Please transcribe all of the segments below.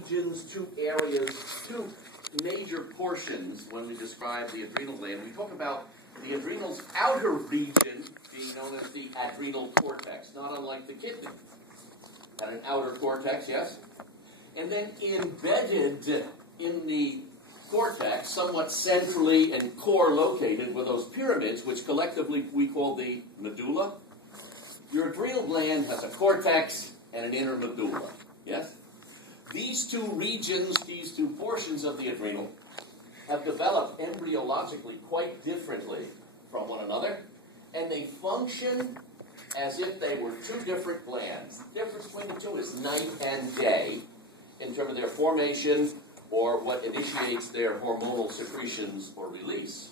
regions, two areas, two major portions when we describe the adrenal gland. We talk about the adrenal's outer region being known as the adrenal cortex, not unlike the kidney. Got an outer cortex, yes? And then embedded in the cortex, somewhat centrally and core located, were those pyramids, which collectively we call the medulla. Your adrenal gland has a cortex and an inner medulla, yes? These two regions, these two portions of the adrenal, have developed embryologically quite differently from one another, and they function as if they were two different glands. The difference between the two is night and day in terms of their formation or what initiates their hormonal secretions or release.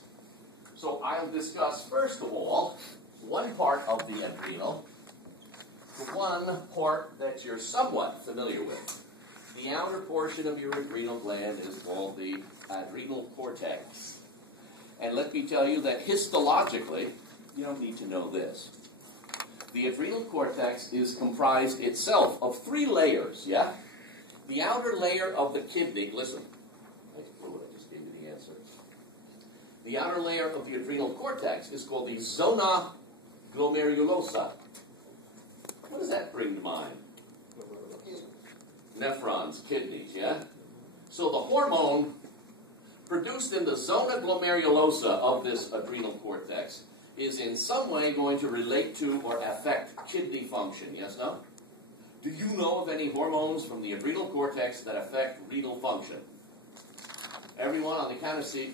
So I'll discuss, first of all, one part of the adrenal, the one part that you're somewhat familiar with. The outer portion of your adrenal gland is called the adrenal cortex. And let me tell you that histologically, you don't need to know this. The adrenal cortex is comprised itself of three layers, yeah? The outer layer of the kidney, listen, nice fluid, I just gave you the answer. The outer layer of the adrenal cortex is called the zona glomerulosa. What does that bring to mind? Nephrons, kidneys, yeah? So the hormone produced in the zona glomerulosa of this adrenal cortex is in some way going to relate to or affect kidney function, yes, no? Do you know of any hormones from the adrenal cortex that affect renal function? Everyone on the count of say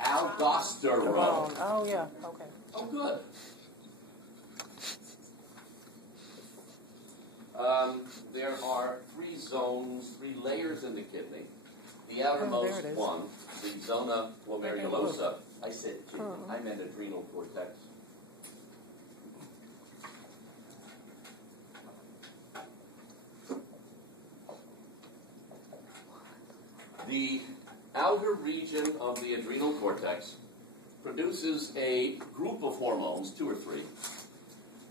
aldosterone. Oh, yeah, okay. Oh, good. There are three zones, three layers in the kidney. The outermost one, the zona glomerulosa. I said kidney. I meant adrenal cortex. The outer region of the adrenal cortex produces a group of hormones, two or three,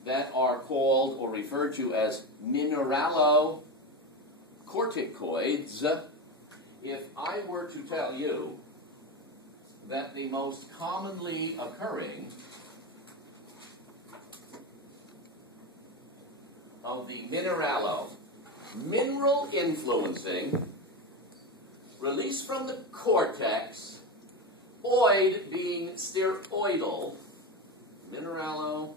that are called or referred to as mineralocorticoids. If I were to tell you that the most commonly occurring of the mineral influencing, release from the cortex, oid being steroidal, mineralocorticoid.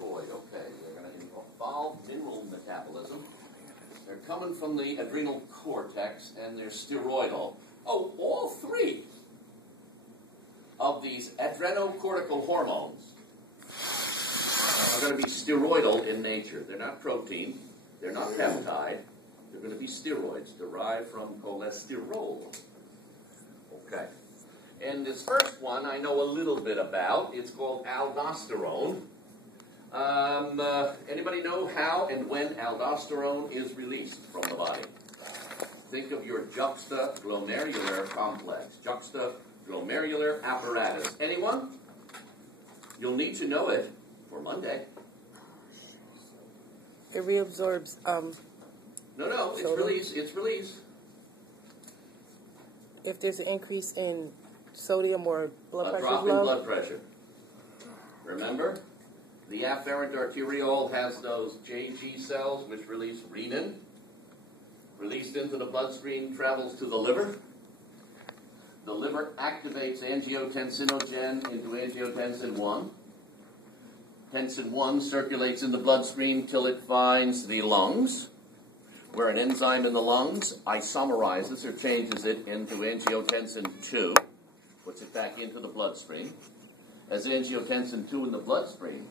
Okay, they're going to involve mineral metabolism. They're coming from the adrenal cortex, and they're steroidal. Oh, all three of these adrenocortical hormones are going to be steroidal in nature. They're not protein. They're not peptide. They're going to be steroids derived from cholesterol. Okay. And this first one I know a little bit about. It's called aldosterone. Anybody know how and when aldosterone is released from the body? Think of your juxtaglomerular complex, juxtaglomerular apparatus. Anyone? You'll need to know it for Monday. It reabsorbs. No, it's release. It's release. If there's an increase in sodium or blood pressure, a drop in blood pressure. Remember, the afferent arteriole has those JG cells which release renin. Released into the bloodstream, travels to the liver. The liver activates angiotensinogen into angiotensin 1. Tensin 1 circulates in the bloodstream till it finds the lungs, where an enzyme in the lungs isomerizes or changes it into angiotensin 2, puts it back into the bloodstream. As angiotensin 2 in the bloodstream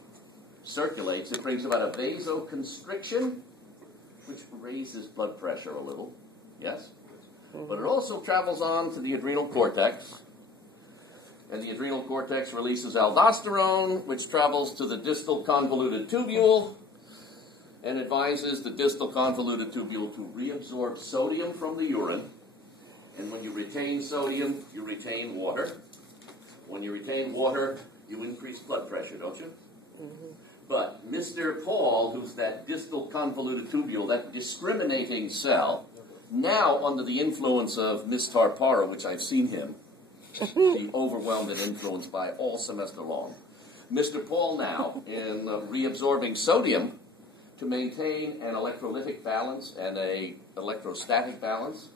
circulates, it brings about a vasoconstriction, which raises blood pressure a little, yes? But it also travels on to the adrenal cortex, and the adrenal cortex releases aldosterone, which travels to the distal convoluted tubule, and advises the distal convoluted tubule to reabsorb sodium from the urine. And when you retain sodium, you retain water. When you retain water, you increase blood pressure, don't you? Mm-hmm. But Mr. Paul, who's that distal convoluted tubule, that discriminating cell, Now, under the influence of Miss Tarpara, which I've seen him be overwhelmed and influenced by all semester long, Mr. Paul now, in reabsorbing sodium to maintain an electrolytic balance and a electrostatic balance,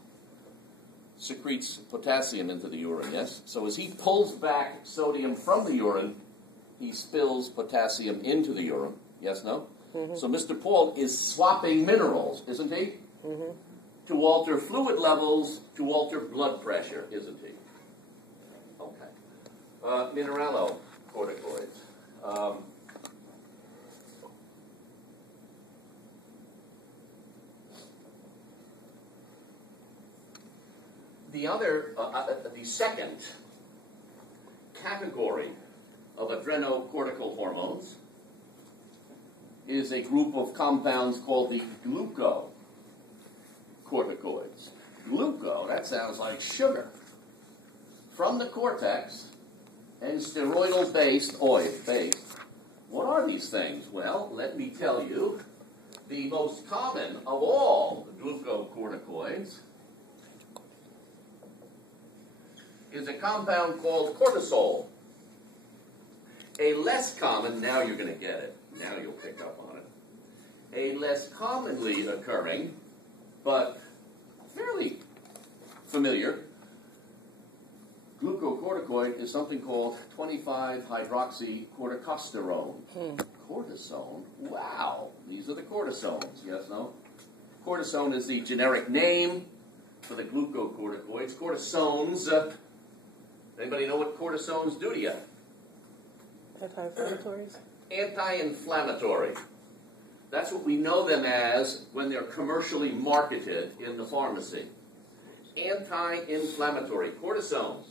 secretes potassium into the urine, yes? So as he pulls back sodium from the urine, he spills potassium into the urine, yes, no? Mm-hmm. So Mr. Paul is swapping minerals, isn't he? Mm-hmm. To alter fluid levels, to alter blood pressure, isn't he? Okay. Mineralocorticoids. The second category of adrenocortical hormones is a group of compounds called the glucocorticoids. Gluco, that sounds like sugar. From the cortex and steroidal-based, based. What are these things? Well, let me tell you, the most common of all the glucocorticoids is a compound called cortisol. A less common, now you're going to get it, now you'll pick up on it, a less commonly occurring, but fairly familiar, glucocorticoid is something called 25-hydroxycorticosterone. Cortisone? Wow! These are the cortisones, yes, no? Cortisone is the generic name for the glucocorticoids. Cortisones, anybody know what cortisones do to you? Anti-inflammatories? Anti-inflammatory. That's what we know them as when they're commercially marketed in the pharmacy. Anti-inflammatory. Cortisones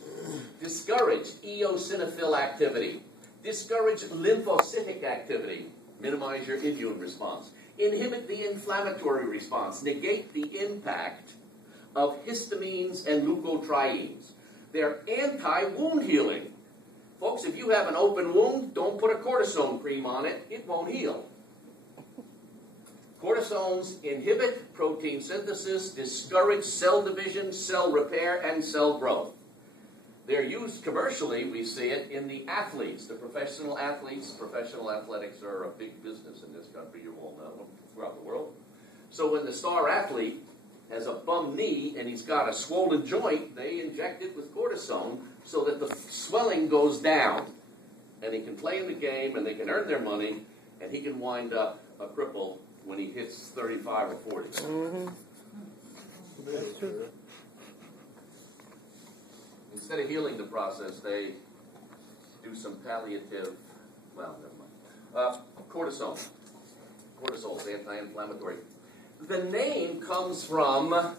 discourage eosinophil activity, discourage lymphocytic activity, minimize your immune response, inhibit the inflammatory response, negate the impact of histamines and leukotrienes. They're anti-wound healing. Folks, if you have an open wound, don't put a cortisone cream on it. It won't heal. Cortisones inhibit protein synthesis, discourage cell division, cell repair, and cell growth. They're used commercially, we see it, in the athletes, the professional athletes. Professional athletics are a big business in this country, you all know, throughout the world. So when the star athlete has a bum knee and he's got a swollen joint, they inject it with cortisone so that the swelling goes down. And he can play in the game, and they can earn their money, and he can wind up a cripple when he hits 35 or 40. Mm-hmm. That's true. Instead of healing the process, they do some palliative, well, never mind. Cortisol. Cortisol is anti-inflammatory. The name comes from,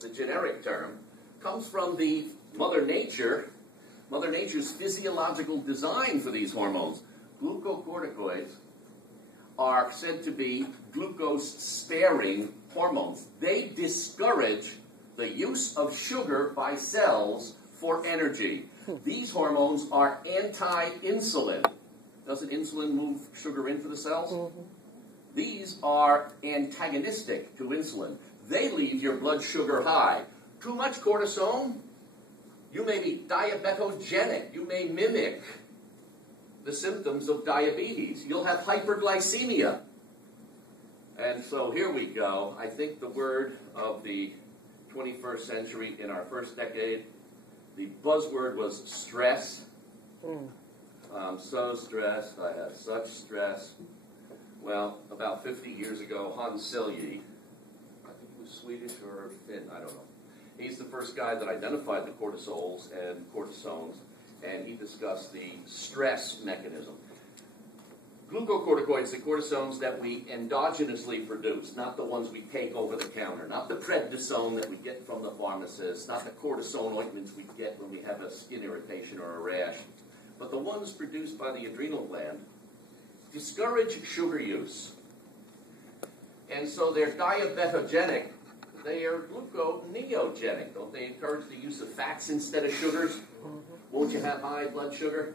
the generic term, comes from the Mother Nature's physiological design for these hormones. Glucocorticoids are said to be glucose-sparing hormones. They discourage the use of sugar by cells for energy. These hormones are anti-insulin. Doesn't insulin move sugar into the cells? Mm-hmm. These are antagonistic to insulin. They leave your blood sugar high. Too much cortisone, you may be diabetogenic. You may mimic the symptoms of diabetes. You'll have hyperglycemia. And so here we go. I think the word of the 21st century in our first decade, the buzzword was stress. I'm so stressed. I have such stress. Well, about 50 years ago, Hans Selye, I think he was Swedish or Finn, I don't know. He's the first guy that identified the cortisols and cortisones, and he discussed the stress mechanism. Glucocorticoids, the cortisones that we endogenously produce, not the ones we take over the counter, not the prednisone that we get from the pharmacist, not the cortisone ointments we get when we have a skin irritation or a rash, but the ones produced by the adrenal gland, discourage sugar use. And so they're diabetogenic. They are gluconeogenic. Don't they encourage the use of fats instead of sugars? Mm-hmm. Won't you have high blood sugar?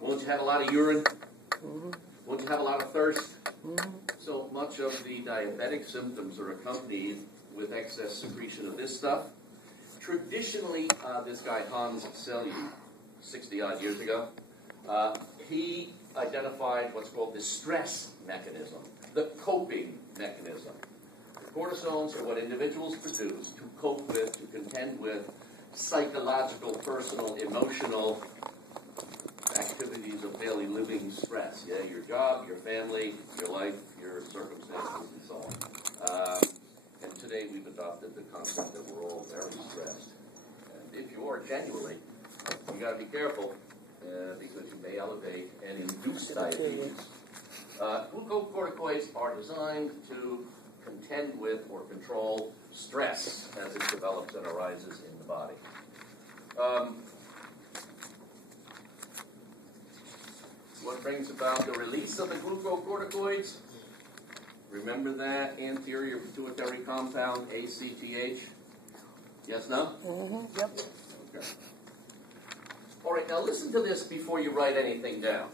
Won't you have a lot of urine? Mm-hmm. Won't you have a lot of thirst? Mm-hmm. So much of the diabetic symptoms are accompanied with excess secretion of this stuff. Traditionally, this guy Hans Selye, 60-odd years ago, he identified what's called the stress mechanism, the coping mechanism. The cortisones are what individuals produce to cope with, to contend with psychological, personal, emotional activities of daily living stress. Yeah, your job, your family, your life, your circumstances, and so on. And today we've adopted the concept that we're all very stressed. And if you are genuinely, you got to be careful because you may elevate and induce diabetes. Glucocorticoids are designed to contend with or control stress as it develops and arises in the body. What brings about the release of the glucocorticoids? Remember that anterior pituitary compound, ACTH? Yes, no? Mm-hmm. Yep. Okay. All right, now listen to this before you write anything down.